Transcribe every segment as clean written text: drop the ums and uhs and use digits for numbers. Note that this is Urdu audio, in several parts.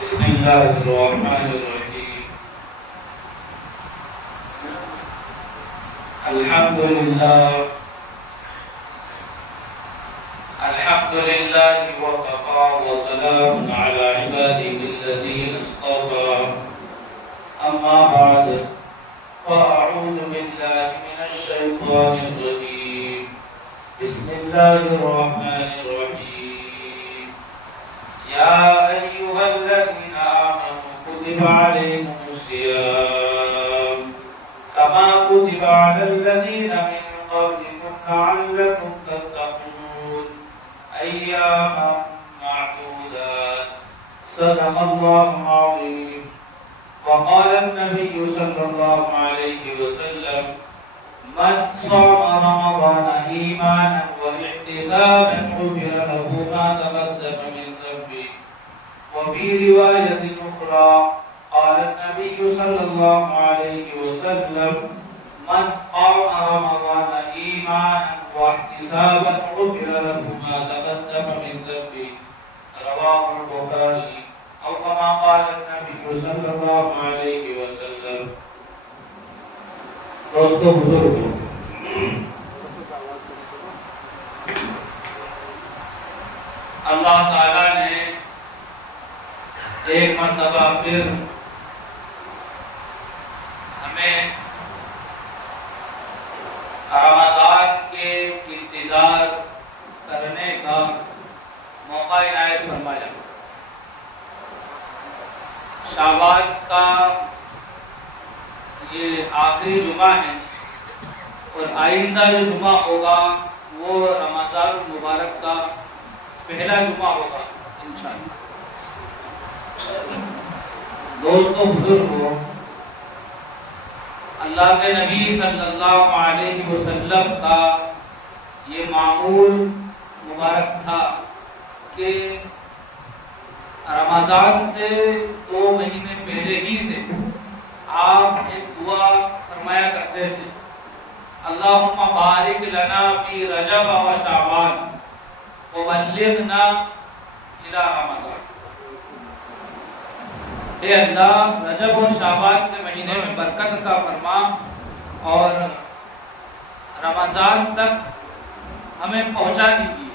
بسم اللہ الرحمن الرحیم الحمد للہ وکفى وسلام علی عباده الذین اصطفى اما بعد فاعوذ باللہ من الشیطان الرجیم بسم اللہ الرحمن الرحیم یا ایھا الذین آمنوا کتب علیکم الصیام كما كتب على الذين من قبلكم لعلكم تتقون أياما معدودات صدق الله العظيم. وقال النبي صلى الله عليه وسلم من صام رمضان إيمانا واحتسابا غفر له ما تقدم من ذنبه. وفي رواية أخرى قال النبي صلى الله عليه وسلم من قام رمضان إيمانا واحتسابا غفر له ما تقدم من ذنبه. رواه البخاري أو كما قال النبي صلى الله عليه وسلم. دوستو بزرگو، اللہ تعالیٰ نے ایک مرتبہ پھر ہمیں رمضان کے انتظار کرنے کا موقع عنایت فرمایا. شعبان کا یہ آخری جمعہ ہے اور آئندہ جو جمعہ ہوگا وہ رمضان المبارک کا پہلا جمعہ ہوگا انشاءاللہ. دوستو بزرگو، اللہ کے نبی صلی اللہ علیہ وسلم کا یہ معمول مبارک تھا کہ رمضان سے 2 مہینے پہلے ہی سے آپ ایک دعا فرمایا کرتے تھے، اللہم بارک لنا فی رجب و شعبان وبلغنا الی رمضان. اے اللہ، رجب اور شعبان کے مہینے میں برکت عطا فرما اور رمضان تک ہمیں پہنچا دیجیے.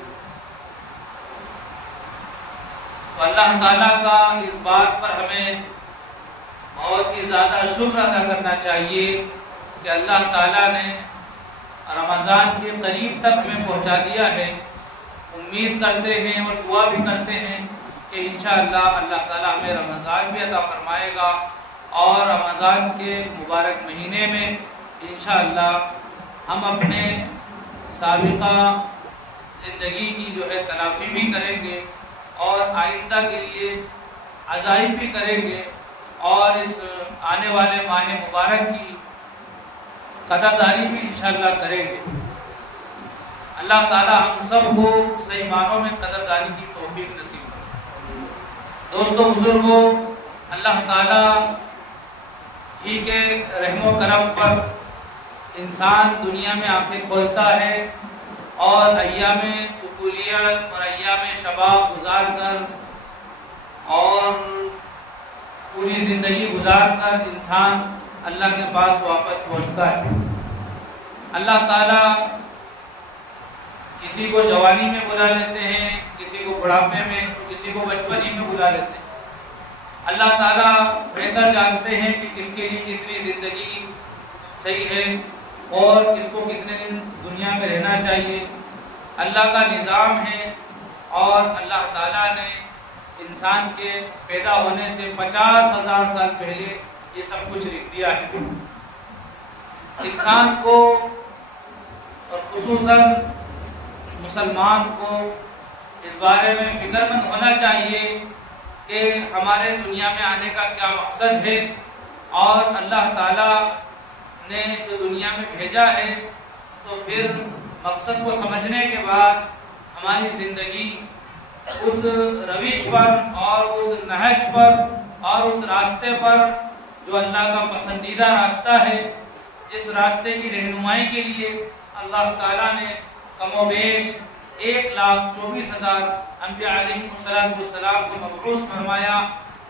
تو اللہ تعالیٰ کا اس بات پر ہمیں بہت ہی زیادہ شکر ادا کرنا چاہیے کہ اللہ تعالیٰ نے رمضان کے قریب تک ہمیں پہنچا دیا ہے. امید کرتے ہیں اور دعا بھی کرتے ہیں کہ انشاءاللہ اللہ تعالیٰ ہمیں رمضان بھی عطا فرمائے گا اور رمضان کے مبارک مہینے میں انشاءاللہ ہم اپنے سابقہ زندگی کی جو ہے تلافی بھی کریں گے اور آئندہ کے لیے عزائم بھی کریں گے اور اس آنے والے ماہ مبارک کی قدردانی بھی انشاءاللہ کریں گے. اللہ تعالیٰ ہم سب کو صحیح معنوں میں قدردانی کی توفیق نصیب کرے. دوستو بزرگو، اللہ تعالیٰ ہی کے رحم و کرم پر انسان دنیا میں آنکھیں کھولتا ہے اور ایام طفولیت اور ایام شباب گزار کر اور پوری زندگی گزار کر انسان اللہ کے پاس واپس پہنچتا ہے. اللہ تعالیٰ کسی کو جوانی میں بلا لیتے ہیں، کسی کو بڑھاپے میں، کسی کو بچپن ہی میں بلا لیتے ہیں. اللہ تعالیٰ بہتر جانتے ہیں کہ کس کے لیے کتنی زندگی صحیح ہے اور کس کو کتنے دن دنیا میں رہنا چاہیے. اللہ کا نظام ہے اور اللہ تعالیٰ نے انسان کے پیدا ہونے سے 50,000 سال پہلے یہ سب کچھ لکھ دیا ہے. انسان کو اور خصوصاً مسلمان کو اس بارے میں فکر مند ہونا چاہیے کہ ہمارے دنیا میں آنے کا کیا مقصد ہے اور اللہ تعالیٰ نے جو دنیا میں بھیجا ہے. تو پھر مقصد کو سمجھنے کے بعد ہماری زندگی اس روش پر اور اس نہج پر اور اس راستے پر جو اللہ کا پسندیدہ راستہ ہے، جس راستے کی رہنمائی کے لیے اللہ تعالیٰ نے کم و بیش 1,24,000 انبیاء علیہ السلام کو مبعوث فرمایا،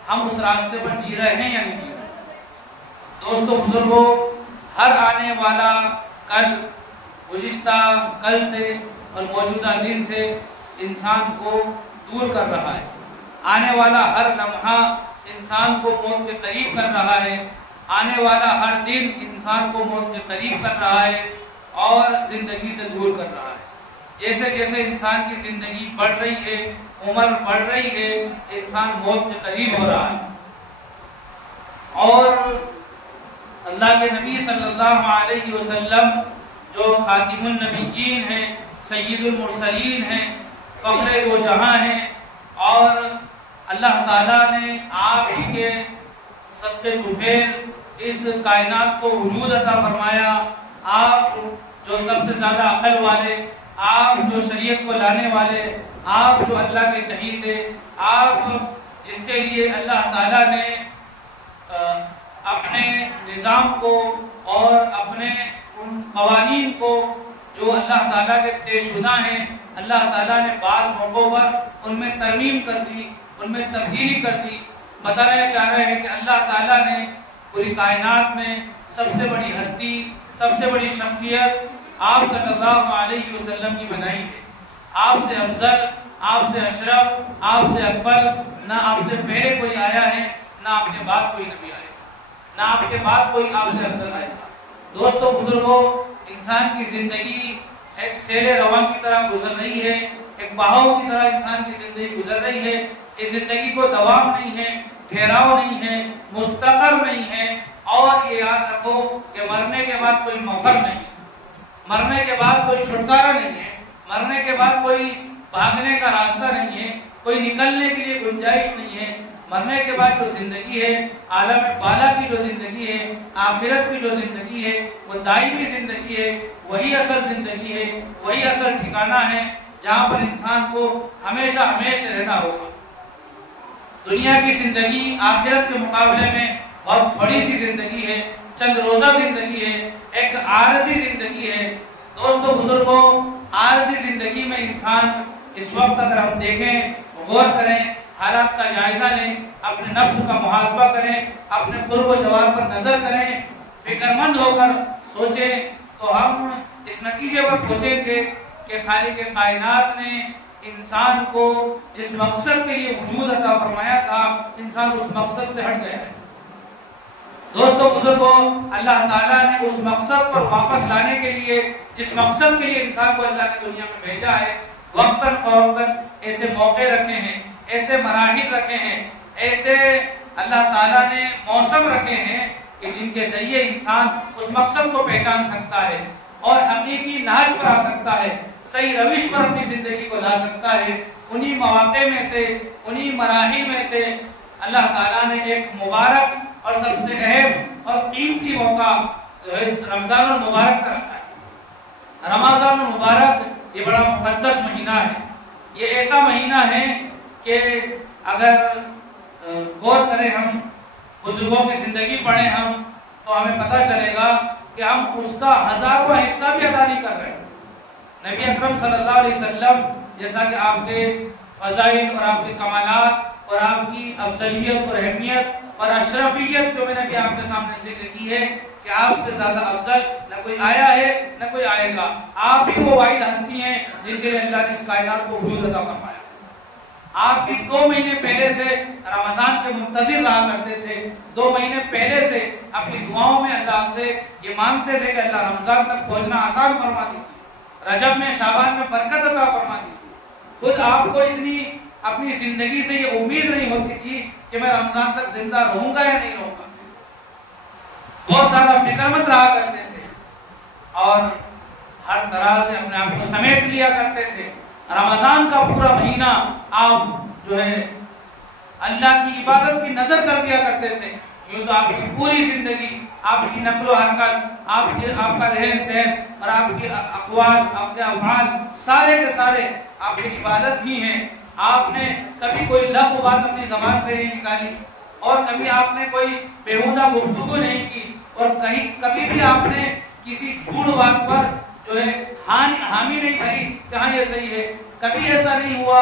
ہم اس راستے پر جی رہے ہیں یا نہیں جی رہے ہیں؟ دوستو بزرگوں، ہر آنے والا کل، گزشتہ کل سے اور موجودہ دن سے انسان کو دور کر رہا ہے۔ آنے والا ہر لمحہ انسان کو موت کے قریب کر رہا ہے۔ آنے والا ہر دن انسان کو موت کے قریب کر رہا ہے اور زندگی سے دور کر رہا ہے۔ جیسے جیسے انسان کی زندگی بڑھ رہی ہے، عمر بڑھ رہی ہے، انسان موت کے قریب ہو رہا ہے۔ اور اللہ کے نبی صلی اللہ علیہ وسلم جو خاتم النبیین ہیں، سید المرسلین ہیں، فخر دو جہاں ہیں، اور اللہ تعالیٰ نے آپ ہی کے صدقے طفیل اس کائنات کو وجود عطا فرمایا۔ آپ جو سب سے زیادہ عقل والے، آپ جو شریعت کو لانے والے، آپ جو اللہ کے چہیتے، آپ جس کے لیے اللہ تعالیٰ نے اپنے نظام کو اور اپنے ان قوانین کو جو اللہ تعالیٰ کے طے شدہ ہیں، اللہ تعالیٰ نے بعض موقعوں پر ان میں ترمیم کر دی، ان میں تبدیلی کر دی۔ بتانا چاہ رہے ہیں کہ اللہ تعالیٰ نے پوری کائنات میں سب سے بڑی ہستی، سب سے بڑی شخصیت آپ صلی اللہ علیہ وسلم کی بنائی ہے۔ آپ سے افضل، آپ سے اشرف، آپ سے اکبر نہ آپ سے پہلے کوئی آیا ہے، نہ آپ کے بعد کوئی نبی آیا، نہ آپ کے بعد کوئی آپ سے افضل آیا۔ دوستو بزرگوں، انسان کی زندگی ایک سیل رواں کی طرح گزر رہی ہے، ایک بہاؤ کی طرح انسان کی زندگی گزر رہی ہے۔ اس زندگی کو دوام نہیں ہے، ٹھہراؤ نہیں ہے، مستقر نہیں ہے، اور یہ یاد رکھو کہ مرنے کے بعد کوئی مفر نہیں ہے، مرنے کے بعد کوئی چھٹکارا نہیں ہے، مرنے کے بعد کوئی بھاگنے کا راستہ نہیں ہے، کوئی نکلنے کے لیے گنجائش نہیں ہے۔ مرنے کے بعد جو زندگی ہے، عالم بالا کی جو زندگی ہے، آخرت کی جو زندگی ہے، وہ دائمی زندگی ہے، وہی اصل زندگی ہے، وہی اصل ٹھکانہ ہے جہاں پر انسان کو ہمیشہ ہمیشہ رہنا ہوگا۔ دنیا کی زندگی آخرت کے مقابلے میں بہت تھوڑی سی زندگی ہے، چند روزہ زندگی ہے، ایک عارضی زندگی ہے۔ دوستو بزرگوں، عارضی زندگی میں انسان اس وقت اگر ہم دیکھیں، غور کریں، حالات کا جائزہ لیں، اپنے نفس کا محاسبہ کریں، اپنے قرب و جوار پر نظر کریں، فکر مند ہو کر سوچیں، تو ہم اس نتیجے پر پہنچیں گے کہ خالق کائنات نے انسان کو جس مقصد کے لیے وجود عطا فرمایا تھا، انسان اس مقصد سے ہٹ گیا ہے۔ دوستو بزرگوں، اللہ تعالیٰ نے اس مقصد پر واپس لانے کے لیے، جس مقصد کے لیے انسان کو اللہ کی دنیا میں بھیجا ہے، وقتاً فوقتاً ایسے موقع رکھے ہیں، ایسے مراحل رکھے ہیں، ایسے اللہ تعالیٰ نے موسم رکھے ہیں کہ جن کے ذریعے انسان اس مقصد کو پہچان سکتا ہے اور حقیقی نہج پر آ سکتا ہے، صحیح روش پر اپنی زندگی کو لا سکتا ہے۔ انہی مواقع میں سے، انہی مراحل میں سے اللہ تعالیٰ نے ایک مبارک اور سب سے اہم اور قیمتی موقع رمضان المبارک کا رکھا ہے۔ رمضان المبارک یہ بڑا مقدس مہینہ ہے، یہ ایسا مہینہ ہے کہ اگر غور کریں، ہم بزرگوں کی زندگی پڑھیں ہم، تو ہمیں پتہ چلے گا کہ ہم اس کا ہزارواں حصہ بھی ادا نہیں کر رہے۔ نبی اکرم صلی اللہ علیہ وسلم جیسا کہ آپ کے فضائل اور آپ کے کمالات اور آپ کی افضلیت اور اہمیت اور اشرفیت جو میں نے بھی آپ کے سامنے ذکر کی ہے کہ آپ سے زیادہ افضل نہ کوئی آیا ہے نہ کوئی آئے گا۔ آپ ہی وہ واحد ہستی ہیں جن کے لیے اللہ نے اس کائنات کو وجود عطا فرمایا۔ آپ بھی 2 مہینے پہلے سے رمضان کے منتظر رہا کرتے تھے، 2 مہینے پہلے سے اپنی دعاؤں میں اللہ سے یہ مانگتے تھے کہ اللہ رمضان تک پہنچنا آسان فرما دیجیے، رجب میں شعبان میں برکت عطا فرما دیجیے۔ خود آپ کو اتنی اپنی زندگی سے یہ امید نہیں ہوتی تھی کہ میں رمضان تک زندہ رہوں گا یا نہیں رہوں گا، بہت زیادہ فکر مند رہا کرتے تھے اور ہر طرح سے اپنے آپ کو سمیٹ لیا کرتے تھے۔ رمضان کا پورا مہینہ آپ جو ہے اللہ کی عبادت کی نظر کر دیا کرتے تھے۔ یوں تو آپ کی پوری زندگی، آپ کی نقل و حرکت، آپ کا رہن سہن اور آپ کی اقوال، آپ کے افعال سارے کے سارے آپ کی عبادت ہی ہیں۔ آپ نے کبھی کوئی لغو بات اپنی زبان سے نہیں نکالی اور کبھی آپ نے کوئی بیہودہ گفتگو نہیں کی اور کبھی بھی آپ نے کسی جھوٹ بات پر جو ہے حامی نہیں بھری کہ ہاں یہ صحیح ہے۔ کبھی ایسا نہیں ہوا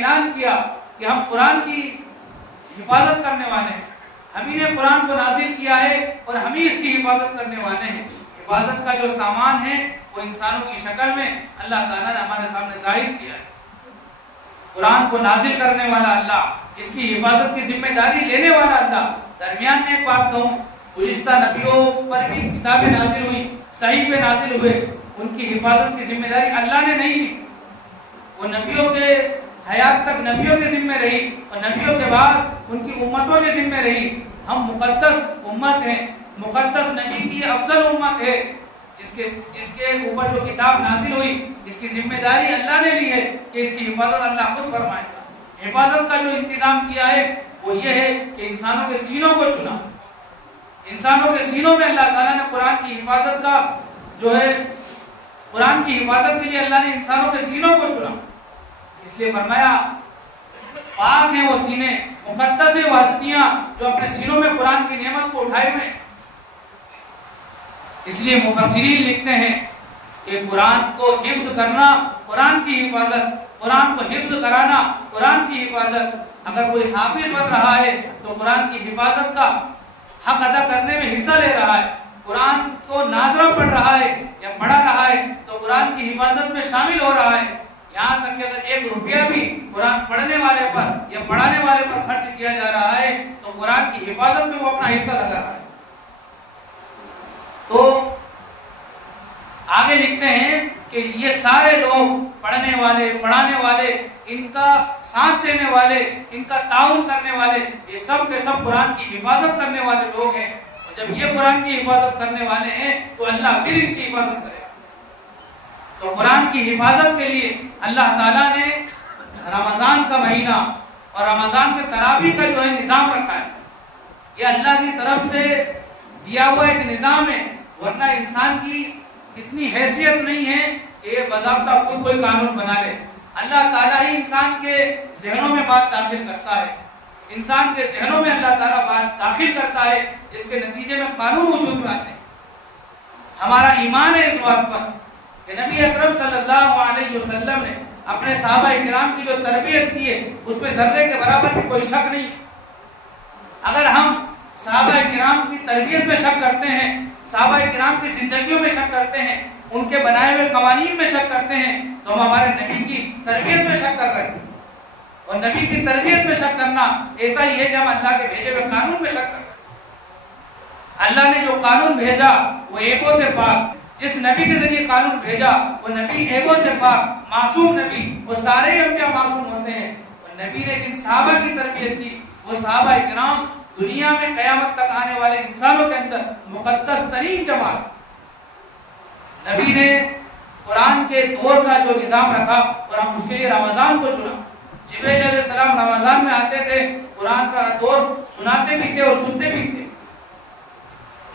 اعلان کیا کہ ہم قرآن کی حفاظت کرنے والے ہیں، ہم ہی نے قرآن کو نازل کیا ہے اور ہم ہی اس کی حفاظت کرنے والے ہیں۔ حفاظت کا جو سامان ہے وہ انسانوں کی شکل میں اللہ تعالیٰ نے ہمارے سامنے ظاہر کیا ہے۔ قرآن کو نازل کرنے والا اللہ، اس کی حفاظت کی ذمہ داری لینے والا اللہ۔ درمیان میں ایک بات کہوں، گزشتہ نبیوں پر بھی کتابیں نازل ہوئی، صحیفے نازل ہوئے، ان کی حفاظت کی ذمہ داری اللہ نے نہیں لی، وہ نبیوں کے حیات تک نبیوں کے ذمہ رہی اور نبیوں کے بعد ان کی امتوں کے ذمہ رہی۔ ہم مقدس امت ہیں، مقدس نبی کی افضل امت ہے، جس کے اوپر جو کتاب نازل ہوئی اس کی ذمہ داری اللہ نے لی ہے کہ اس کی حفاظت اللہ خود فرمائے گا۔ حفاظت کا جو انتظام کیا ہے وہ یہ ہے کہ انسانوں کے سینوں کو چنا، انسانوں کے سینوں میں اللہ تعالیٰ نے قرآن کی حفاظت کا جو ہے، قرآن کی حفاظت کے لیے اللہ نے انسانوں کے سینوں کو چنا، اس لیے فرمایا پاک ہیں وہ سینے، مقدس ہیں وہ ہستیاں جو اپنے سینوں میں قرآن کی نعمت کو اٹھائے ہوئے۔ اس لیے مفسرین لکھتے ہیں کہ قرآن کو حفظ کرنا، قرآن کی حفاظت، قرآن کو حفظ کرانا، قرآن کی حفاظت، اگر کوئی حافظ بن رہا ہے تو قرآن کی حفاظت کا حق ادا کرنے میں حصہ لے رہا ہے، قرآن کو ناظرہ پڑھ رہا ہے یا پڑھا رہا ہے تو قرآن کی حفاظت میں شامل ہو رہا ہے۔ یہاں تک کہ اگر ایک روپیہ بھی قرآن پڑھنے والے پر یا پڑھانے والے پر خرچ کیا جا رہا ہے تو قرآن کی حفاظت میں وہ اپنا حصہ لگا رہا ہے۔ تو آگے لکھتے ہیں کہ یہ سارے لوگ پڑھنے والے، پڑھانے والے، ان کا ساتھ دینے والے، ان کا تعاون کرنے والے، یہ سب کے سب قرآن کی حفاظت کرنے والے لوگ ہیں، اور جب یہ قرآن کی حفاظت کرنے والے ہیں تو اللہ پھر ان کی حفاظت کرے گا۔ تو قرآن کی حفاظت کے لیے اللہ تعالیٰ نے رمضان کا مہینہ اور رمضان کے تراویح کا جو ہے نظام رکھا ہے، یہ اللہ کی طرف سے دیا ہوا ایک نظام ہے، ورنہ انسان کی اتنی حیثیت نہیں ہے کہ یہ باضابطہ خود کوئی قانون بنا لے۔ اللہ تعالیٰ ہی انسان کے ذہنوں میں بات داخل کرتا ہے، انسان کے ذہنوں میں اللہ تعالیٰ بات داخل کرتا ہے جس کے نتیجے میں قانون وجود میں آتے ہیں۔ ہمارا ایمان ہے اس بات پر کہ نبی اکرم صلی اللہ علیہ وسلم نے اپنے صحابہ کرام کی جو تربیت کی ہے اس میں ذرے کے برابر بھی کوئی شک نہیں ہے۔ اگر ہم صحابہ کرام کی تربیت میں شک کرتے ہیں، صحابہ کرام کی زندگیوں میں شک کرتے ہیں، ان کے بنائے ہوئے قوانین میں شک کرتے ہیں تو ہم ہمارے نبی کی تربیت میں شک کر رہے ہیں، اور نبی کی تربیت میں شک کرنا ایسا ہی ہے کہ ہم اللہ کے بھیجے ہوئے قانون میں شک کر رہے ہیں۔ اللہ نے جو قانون بھیجا وہ عیبوں سے پاک، جس نبی کے ذریعے قانون بھیجا وہ نبی عیبوں سے پاک، معصوم نبی، وہ سارے ہم کیا معصوم ہوتے ہیں، اور نبی نے جن صحابہ کی تربیت کی وہ صحابہ کرام دنیا میں قیامت تک آنے والے انسانوں کے اندر مقدس ترین جماعت۔ نبی نے قرآن کے دور کا جو نظام رکھا اور ہم اس کے لیے رمضان کو چنا۔ جبریل علیہ السلام رمضان میں آتے تھے، قرآن کا دور سناتے بھی تھے اور سنتے بھی تھے۔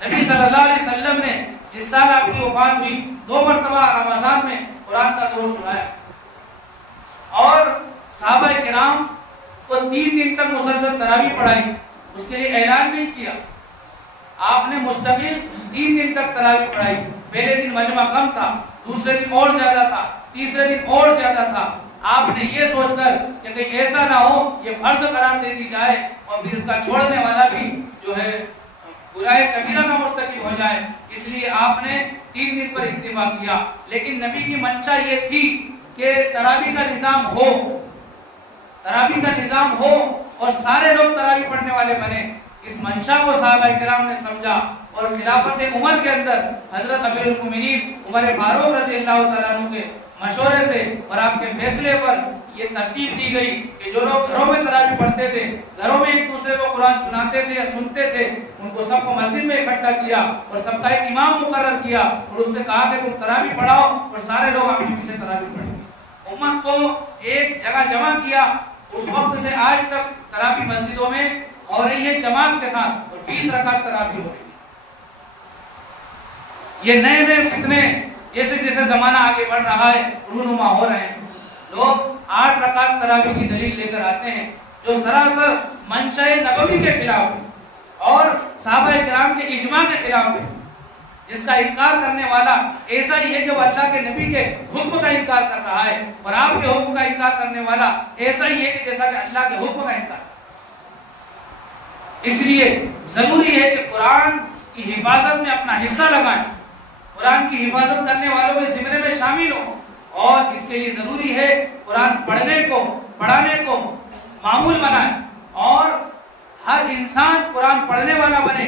نبی صلی اللہ علیہ وسلم نے جس سال آپ کی وفات ہوئی 2 مرتبہ رمضان میں قرآن کا دور سنایا، اور صحابہ کرام کو 3 دن تک مسلسل تراویح پڑھائی، اس کے لیے اعلان نہیں کیا، آپ نے مستقل 3 دن تک تراویح پڑھائی۔ پہلے دن مجمع کم تھا، دوسرے دن اور زیادہ تھا، تیسرے دن اور زیادہ تھا۔ آپ نے یہ سوچ کر کہ کہیں ایسا نہ ہو یہ فرض قرار دے دی جائے اور پھر اس کا چھوڑنے والا بھی جو ہے برائے کبیرہ کا مرتکب ہو جائے، اس لیے آپ نے 3 دن پر اکتفا کیا۔ لیکن نبی کی منشا یہ تھی کہ تراویح کا نظام ہو، تراویح کا نظام ہو اور سارے لوگ تراویح پڑھنے والے بنے۔ اس منشا کو صحابہ کرام نے سمجھا اور خلافت عمر کے اندر حضرت امیر المومنین عمر فاروق رضی اللہ تعالیٰ عنہ کے مشورے سے اور آپ کے فیصلے پر یہ ترتیب دی گئی کہ جو لوگ گھروں میں تراویح پڑھتے تھے، گھروں میں ایک دوسرے کو قرآن سناتے تھے یا سنتے تھے، ان کو سب کو مسجد میں اکٹھا کیا اور سب کا ایک امام مقرر کیا اور اس سے کہا کہ تم تراویح پڑھاؤ اور سارے لوگ اپنے پیچھے تراویح پڑھیں۔ امت کو ایک جگہ جمع کیا، اس وقت سے آج تک تراویح مسجدوں میں ہو رہی ہے جماعت کے ساتھ اور 20 رکعت تراویح ہو رہی ہے۔ یہ نئے نئے فتنے جیسے جیسے زمانہ آگے بڑھ رہا ہے رونما ہو رہے ہیں، لوگ 8 رکعت تراویح کی دلیل لے کر آتے ہیں جو سراسر منشاء نبوی کے خلاف ہے اور صحابہ کرام کے اجماع کے خلاف ہے۔ جس کا انکار کرنے والا ایسا ہی ہے کہ وہ اللہ کے نبی کے حکم کا انکار کر رہا ہے، اور آپ کے حکم کا انکار کرنے والا ایسا ہی ہے کہ جیسا کہ اللہ کے حکم کا انکار۔ اس لیے ضروری ہے کہ قرآن کی حفاظت میں اپنا حصہ لگائیں، قرآن کی حفاظت کرنے والوں کے زمرے میں شامل ہوں، اور اس کے لیے ضروری ہے قرآن پڑھنے کو پڑھانے کو معمول بنائیں، اور ہر انسان قرآن پڑھنے والا بنے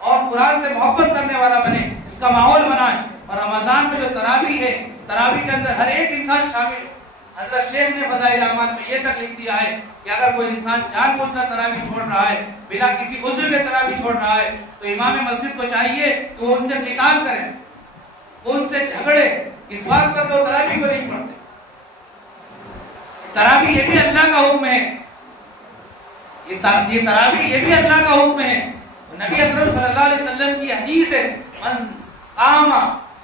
اور قرآن سے محبت کرنے والا بنے، اس کا ماحول بنائیں۔ اور رمضان میں جو تراویح ہے، تراویح کے اندر ہر ایک انسان شامل ہو۔ حضرت شیخ نے فضائل اعمال میں یہ تک لکھ دیا ہے کہ اگر کوئی انسان جان بوجھ کر تراویح چھوڑ رہا ہے، بلا کسی عذر کے تراویح چھوڑ رہا ہے، تو امام مسجد کو چاہیے کہ وہ ان سے قتال کریں، وہ ان سے جھگڑے، اس بات پر وہ تراویح کو نہیں پڑھتے۔ تراویح یہ بھی اللہ کا حکم ہے، یہ تراویح یہ بھی اللہ کا حکم ہے۔ نبی اکرم صلی اللہ علیہ وسلم کی حدیث ہے، من قام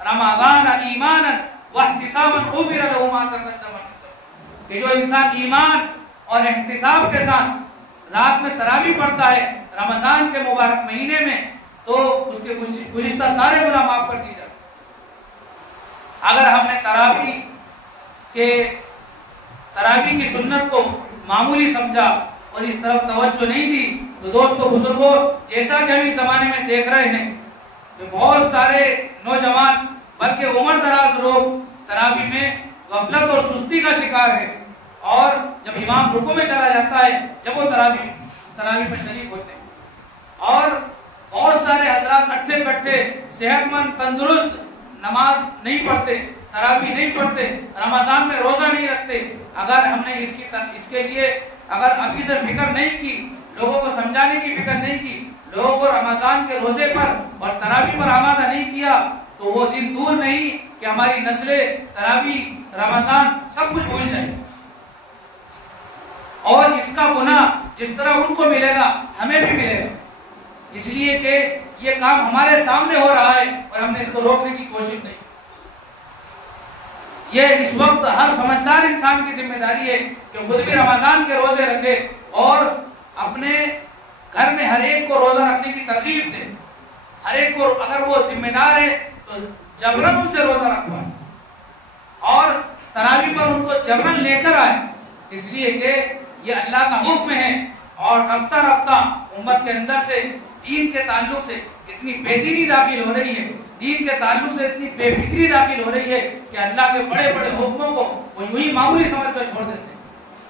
رمضان ایمانا واحتسابا غفر له ما تقدم من ذنبه، کہ جو انسان ایمان اور احتساب کے ساتھ رات میں تراویح پڑھتا ہے رمضان کے مبارک مہینے میں، تو اس کے گزشتہ سارے گناہ معاف کر دیے جاتے ہیں۔ اگر ہم نے تراویح کی سنت کو معمولی سمجھا اور اس طرف توجہ نہیں دی، تو دوستو بزرگوں، جیسا کہ ہم اس زمانے میں دیکھ رہے ہیں کہ بہت سارے نوجوان بلکہ عمر دراز لوگ تراویح میں غفلت اور سستی کا شکار ہے، اور جب امام رکوع میں چلا جاتا ہے، جب وہ تراویح میں شریک ہوتے ہیں، اور بہت سارے حضرات اٹھے کٹھے صحت مند تندرست نماز نہیں پڑھتے، تراویح نہیں پڑھتے، رمضان میں روزہ نہیں رکھتے۔ اگر ہم نے اس کے لیے اگر ابھی سے فکر نہیں کی، لوگوں کو سمجھانے کی فکر نہیں کی، لوگوں کو رمضان کے روزے پر اور تراویح پر آمادہ نہیں کیا، تو وہ دن دور نہیں کہ ہماری نسلیں تراویح، رمضان سب کچھ بھول جائیں، اور اس کا گناہ جس طرح ان کو ملے گا ہمیں بھی ملے گا، اس لیے کہ یہ کام ہمارے سامنے ہو رہا ہے اور ہم نے اس کو روکنے کی کوشش نہیں۔ یہ اس وقت ہر سمجھدار انسان کی ذمہ داری ہے کہ خود بھی رمضان کے روزے رکھے اور اپنے گھر میں ہر ایک کو روزہ رکھنے کی ترغیب دے۔ ہر ایک کو اگر وہ ذمہ دار ہے تو جبرن ان سے روزہ رکھوائے اور تراویح پر ان کو جبرن لے کر آئے، اس لیے کہ یہ اللہ کا حکم ہے۔ اور رفتہ رفتہ امت کے اندر سے دین کے تعلق سے اتنی بے دینی داخل ہو رہی ہے، دین کے تعلق سے اتنی بے فکری داخل ہو رہی ہے کہ اللہ کے بڑے بڑے حکموں کو وہ یوں ہی معمولی سمجھ کر چھوڑ دیتے ہیں۔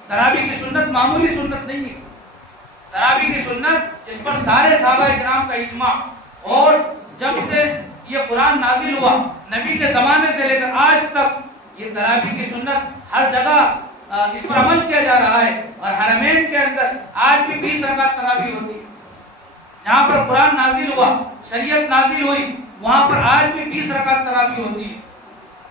تراویح کی سنت معمولی سنت نہیں ہے، تراویح کی سنت جس پر سارے صحابہ کرام کا اجماع، اور جب سے یہ قرآن نازل ہوا نبی کے زمانے سے لے کر آج تک یہ تراویح کی سنت ہر جگہ اس پر عمل کیا جا رہا ہے، اور حرمین کے اندر آج بھی 20 رکعت تراویح ہوتی ہے۔ جہاں پر قرآن نازل ہوا، شریعت نازل ہوئی، وہاں پر آج بھی 20 رکعت تراویح ہوتی ہے۔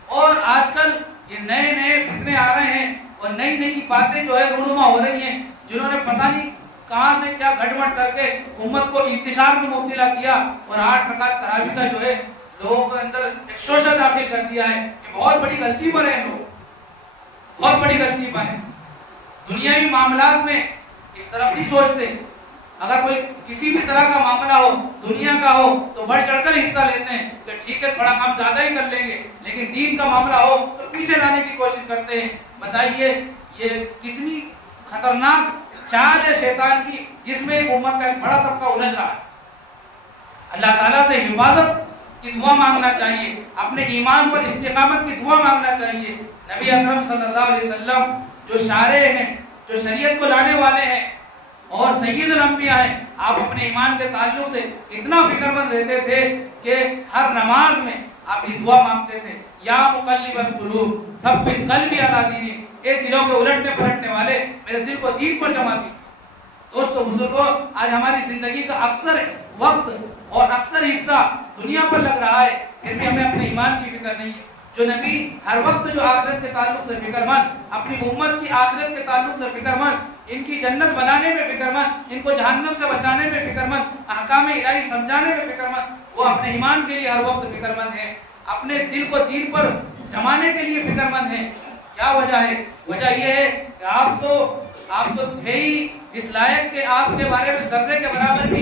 اور آج کل یہ نئے نئے فتنے آ رہے ہیں اور نئی نئی باتیں جو ہے رونما ہو رہی ہیں، جنہوں نے پتہ نہیں کہاں سے کیا گھٹمٹ کر کے امت کو انتشار میں مبتلا کیا، اور 8 رکعت تراویح کا جو ہے لوگوں کے اندر ایک شوشہ داخل کر دیا ہے کہ بہت بڑی غلطی پر ہیں لوگ، بہت بڑی غلطی پر ہیں۔ دنیاوی معاملات میں اس طرف نہیں سوچتے، اگر کوئی کسی بھی طرح کا معاملہ ہو، دنیا کا ہو، تو بڑھ چڑھ کر حصہ لیتے ہیں کہ ٹھیک ہے تھوڑا کام زیادہ ہی کر لیں گے، لیکن دین کا معاملہ ہو تو پیچھے لانے کی کوشش کرتے ہیں۔ بتائیے یہ کتنی خطرناک چال ہے شیطان کی، جس میں امت کا ایک بڑا طبقہ الجھ رہا ہے۔ اللہ تعالیٰ سے حفاظت کی دعا مانگنا چاہیے، اپنے ایمان پر استقامت کی دعا مانگنا چاہیے۔ نبی اکرم صلی اللہ علیہ وسلم جو شارع ہیں، جو شریعت کو لانے والے ہیں اور سید الانبیاء ہیں، آپ اپنے ایمان کے تعلق سے اتنا فکر مند رہتے تھے کہ ہر نماز میں آپ یہ دعا مانگتے تھے، یا مقلب القلوب ثبت قلبی علی دینک، اے دلوں کے الٹنے پلٹنے والے میرے دل کو دین پر جما دیجیے۔ دوستو بزرگوں، آج ہماری زندگی کا اکثر وقت اور اکثر حصہ دنیا پر لگ رہا ہے، پھر بھی ہمیں اپنے ایمان کی فکر نہیں ہے۔ جو نبی ہر وقت جو آخرت کے تعلق سے فکر مند، اپنی امت کی آخرت کے تعلق سے فکر مند، ان کی جنت بنانے میں فکر مند، ان کو جہنم سے بچانے میں فکر مند، احکام الہی سمجھانے میں فکر مند، وہ اپنے ایمان کے لیے ہر وقت فکر مند ہیں، اپنے دل کو دین پر جمانے کے لیے فکر مند ہیں۔ کیا وجہ ہے؟ وجہ یہ ہے کہ آپ تو تھے ہی اس لائق کہ آپ کے بارے میں ذرے کے برابر بھی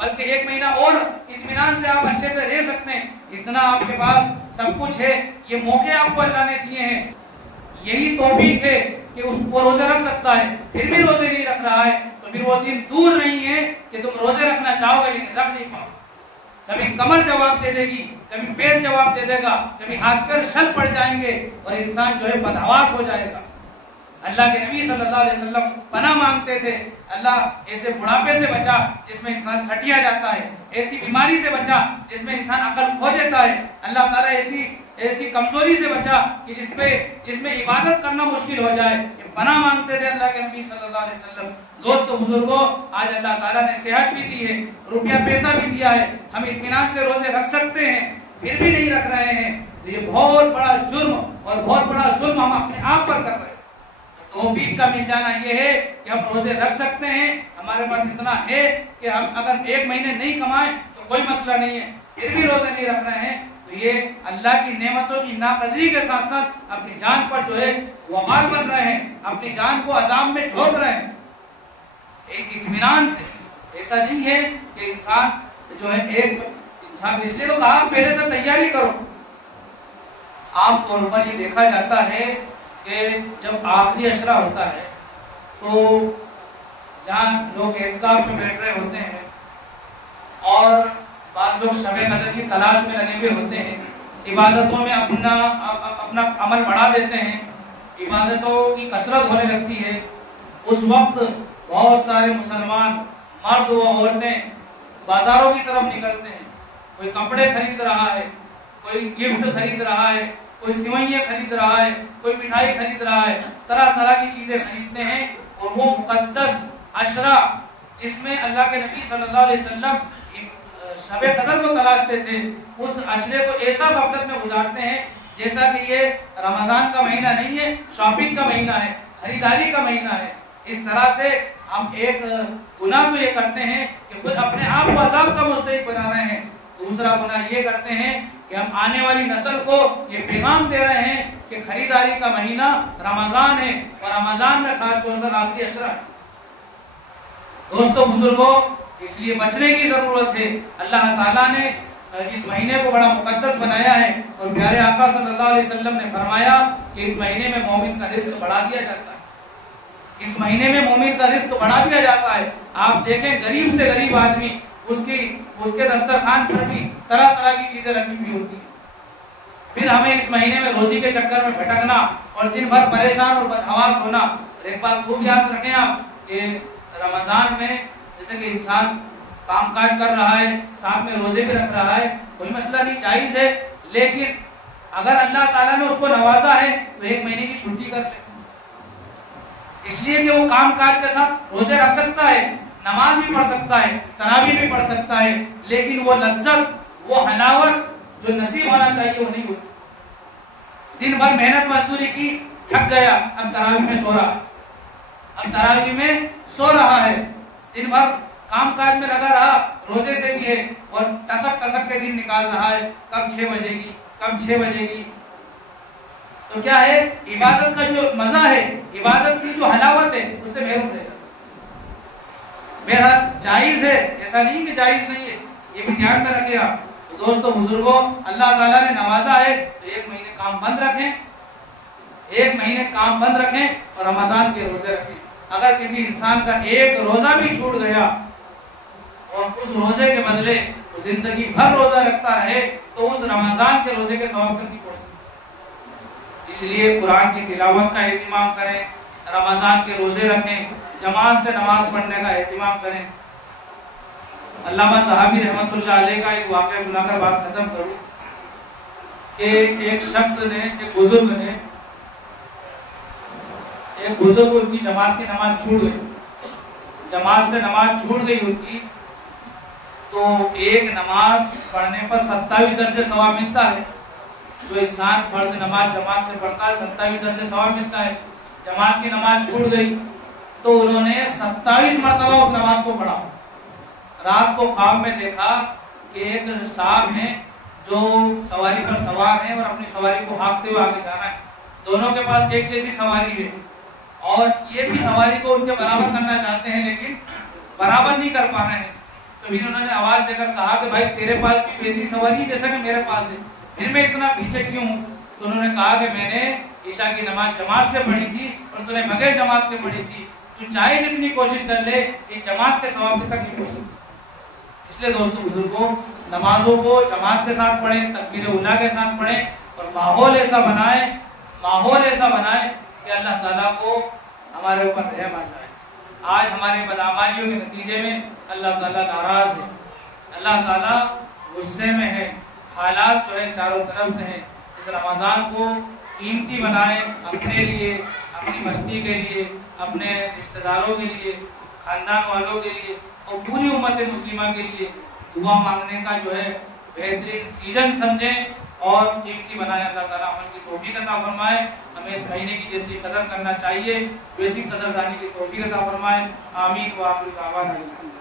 بلکہ 1 مہینہ اور اطمینان سے آپ اچھے سے رہ سکتے ہیں. اتنا آپ کے پاس سب کچھ ہے, یہ موقع آپ کو اللہ نے دیے ہیں. یہی توفیق ہے کہ اس کو روزے رکھ سکتا ہے, پھر بھی روزے نہیں رکھ رہا ہے, تو پھر وہ دن دور نہیں ہے کہ تم روزے رکھنا چاہو گے لیکن رکھ نہیں پاؤ. کبھی کمر جواب دے دے گی, کبھی پیٹ جواب دے دے گا, کبھی ہاتھ پیر شل پڑ جائیں گے اور انسان جو ہے بدحواس ہو جائے گا. اللہ کے نبی صلی اللہ علیہ وسلم پناہ مانگتے تھے, اللہ ایسے بڑھاپے سے بچا جس میں انسان سٹیا جاتا ہے, ایسی بیماری سے بچا جس میں انسان عقل کھو دیتا ہے, اللہ تعالیٰ ایسی کمزوری سے بچا کہ جس میں عبادت کرنا مشکل ہو جائے. پناہ مانگتے تھے اللہ کے نبی صلی اللہ علیہ وسلم. دوستو بزرگوں, آج اللہ تعالیٰ نے صحت بھی دی ہے, روپیہ پیسہ بھی دیا ہے, ہم اطمینان سے روزے رکھ سکتے ہیں, پھر بھی نہیں رکھ رہے ہیں, تو یہ بہت بڑا جرم اور بہت بڑا ظلم ہم اپنے آپ پر کر رہے ہیں. توفیق کا مل جانا یہ ہے کہ ہم روزے رکھ سکتے ہیں, ہمارے پاس اتنا ہے کہ ہم اگر 1 مہینے نہیں کمائیں تو کوئی مسئلہ نہیں ہے, پھر بھی روزے نہیں رکھ رہے ہیں, تو یہ اللہ کی نعمتوں کی ناقدری کے ساتھ ساتھ اپنی جان پر جو ہے وبال بن رہے ہیں, اپنی جان کو عذاب میں جھونک رہے ہیں. ایک اطمینان سے, ایسا نہیں ہے کہ انسان جو ہے انسان اس لیے تو کہا پہلے سے تیاری کرو. عام طور پر یہ دیکھا جاتا ہے کہ جب آخری عشرہ ہوتا ہے تو جہاں لوگ اعتکاف میں بیٹھ رہے ہوتے ہیں اور بعض لوگ شب قدر کی تلاش میں لگے ہوئے ہوتے ہیں, عبادتوں میں اپنا عمل بڑھا دیتے ہیں, عبادتوں کی کثرت ہونے لگتی ہے. اس وقت بہت سارے مسلمان مرد و عورتیں بازاروں کی طرف نکلتے ہیں, کوئی کپڑے خرید رہا ہے, کوئی گفٹ خرید رہا ہے, کوئی سوئیاں خرید رہا ہے, کوئی مٹھائی خرید رہا ہے, طرح طرح کی چیزیں خریدتے ہیں. اور وہ مقدس عشرہ جس میں اللہ کے نبی صلی اللہ علیہ وسلم شب قدر کو تلاشتے تھے, اس عشرے کو ایسا غفلت میں گزارتے ہیں جیسا کہ یہ رمضان کا مہینہ نہیں ہے, شاپنگ کا مہینہ ہے, خریداری کا مہینہ ہے. اس طرح سے ہم ایک گناہ تو یہ کرتے ہیں کہ خود اپنے آپ کو عذاب کا مستحق بنا رہے ہیں. دوسرا گناہ یہ کرتے ہیں کہ ہم آنے والی نسل کو یہ پیغام دے رہے ہیں کہ خریداری کا مہینہ رمضان ہے, اور رمضان میں خاص طور سے آخری عشرہ ہے. دوستو بزرگوں, اس لیے بچنے کی ضرورت ہے. اللہ تعالیٰ نے اس مہینے کو بڑا مقدس بنایا ہے, اور پیارے آقا صلی اللہ علیہ وسلم نے فرمایا کہ اس مہینے میں مومن کا رزق بڑھا دیا جاتا ہے. اس مہینے میں مومن کا رزق بڑھا دیا جاتا ہے. آپ دیکھیں غریب سے غریب آدمی, اس کے دسترخوان پر بھی طرح طرح کی چیزیں رکھی ہوئی ہوتی ہیں. پھر ہمیں اس مہینے میں روزی کے چکر میں بھٹکنا اور دن بھر پریشان اور بدحواس ہونا. ایک بات خوب یاد رکھیں آپ کہ رمضان میں جیسے کہ انسان کام کاج کر رہا ہے, ساتھ میں روزے بھی رکھ رہا ہے, کوئی مسئلہ نہیں, جائز ہے. لیکن اگر اللہ تعالیٰ نے اس کو نوازا ہے تو 1 مہینے کی چھٹی کر لے, اس لیے کہ وہ کام کاج کے ساتھ روزے رکھ سکتا ہے, نماز بھی پڑھ سکتا ہے, تراویح بھی پڑھ سکتا ہے, لیکن وہ لذت, وہ حلاوت جو نصیب ہونا چاہیے وہ نہیں ہوتی. دن بھر محنت مزدوری کی, تھک گیا, اب تراویح میں سو رہا ہے, دن بھر کام کاج میں لگا رہا, روزے سے بھی ہے, اور ٹسک ٹسک کے دن نکال رہا ہے, کب 6 بجے گی. تو کیا ہے, عبادت کا جو مزہ ہے, عبادت کی جو حلاوت ہے, اس سے محروم رہے گا. بہرحال جائز ہے, ایسا نہیں کہ جائز نہیں ہے, یہ بھی دھیان میں رکھیں آپ. تو دوستو بزرگوں, اللہ تعالیٰ نے نوازا ہے تو 1 مہینے کام بند رکھیں, 1 مہینے کام بند رکھیں اور رمضان کے روزے رکھیں. اگر کسی انسان کا ایک روزہ بھی چھوٹ گیا اور اس روزے کے بدلے زندگی بھر روزہ رکھتا رہے تو اس رمضان کے روزے کے ثواب پر نہیں پہنچ سکتا. اس لیے قرآن کی تلاوت کا اہتمام کریں, رمضان کے روزے رکھیں, جماعت سے نماز پڑھنے کا اہتمام کریں. علامہ صحابی رحمۃ اللہ علیہ کا ایک واقعہ سنا کر بات ختم کروں کہ ایک شخص نے, ایک بزرگ ان کی جماعت کی نماز چھوٹ گئی, جماعت سے نماز چھوٹ گئی ہوتی تو ایک نماز پڑھنے پر 27 درجے ثواب ملتا ہے. جو انسان فرض نماز جماعت سے پڑھتا ہے 27 درجے ثواب ملتا ہے. جماعت کی نماز چھوٹ گئی تو انہوں نے 27 مرتبہ اس نماز کو پڑھا. رات کو خواب میں دیکھا کہ ایک صاحب ہیں جو سواری پر سوار ہیں اور اپنی سواری کو ہانکتے ہوئے آگے جانا ہے. دونوں کے پاس ایک جیسی سواری ہے اور یہ بھی سواری کو ان کے برابر کرنا چاہتے ہیں لیکن برابر نہیں کر پا رہے ہیں. تو پھر انہوں نے آواز دے کر کہا کہ بھائی تیرے پاس بھی ویسی سواری جیسا کہ میرے پاس ہے، پھر میں اتنا پیچھے کیوں ہوں؟ تو انہوں نے کہا کہ میں نے عشاء کی نماز جماعت سے پڑھی تھی اور تو نے بغیر جماعت کے پڑھی تھی، تو چاہے جتنی کوشش کر لے ایک جماعت کے ثواب تک نہیں پہنچ سکتی۔ اس لیے دوستو بزرگوں، نمازوں کو جماعت کے ساتھ پڑھیں، تکبیر اولیٰ کے ساتھ پڑھیں، اور ماحول ایسا بنائیں کہ اللہ تعالیٰ کو ہمارے اوپر رحم آ جائے۔ آج ہمارے بدعمالیوں کے نتیجے میں اللہ تعالیٰ ناراض ہے، اللہ تعالیٰ غصے میں ہے، حالات جو ہے چاروں طرف سے ہیں۔ اس رمضان کو قیمتی بنائیں، اپنے لیے، اپنی مستی کے لیے، اپنے رشتہ داروں کے لیے، خاندان والوں کے لیے اور پوری امت مسلمہ کے لیے دعا مانگنے کا جو ہے بہترین سیزن سمجھیں اور قیمتی بنائیں۔ اللہ تعالیٰ عمل کی توفیق عطا فرمائے، ہمیں اس مہینے کی جیسی قدر کرنا چاہیے ویسی قدردانی کی توفیق عطا فرمائے۔ آمین و آخر دعوانا الحمدللہ۔